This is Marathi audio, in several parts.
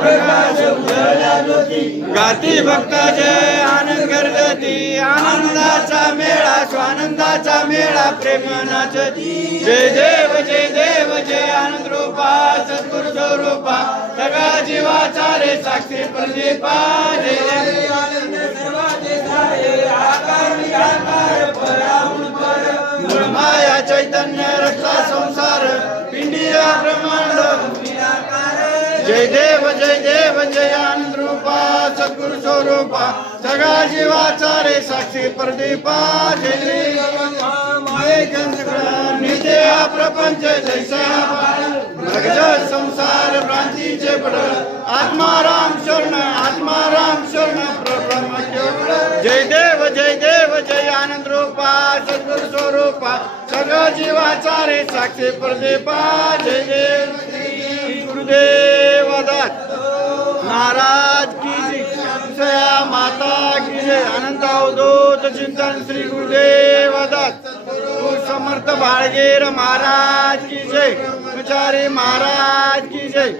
प्रकाश उजळला ज्योती गाती भक्ता जय आनंद गर्जती आनंदाचा मेळा स्वानंदाचा मेळा प्रेम नाचती जय देव जय आनंद रूपा सद्गुरु स्वरूपा सगळा जीवाचा रे साक्षी प्रदीपा जय आनंद सर्वाचे सारे आकार निराकार पराहुन पर माया चैतन्य रक्षा संसार पिंडिया ब्रह्मांड निराकार जय देव जय आनंद रूपा सद्गुरु स्वरूपा सगळा जीवाचा रे साक्षी प्रदीपा जय नित्य हा प्रपंच जैसा भगत संसार भ्रांतीचे पडळ आत्माराम शरण प्रब्रह्म जय देव जय आनंद रूपा सद्गुरु स्वरूपा सगळा जीवाचा रे साक्षी प्रदीपा जय देव गुरुदेव दत्त महाराज की जय माता की जय अनंत अवधूत चिंतन श्री गुरुदेव दत्त समर्थ बाळगेर महाराज की जय विचारी महाराज की जय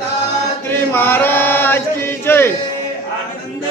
श्री महाराज की जय आनंद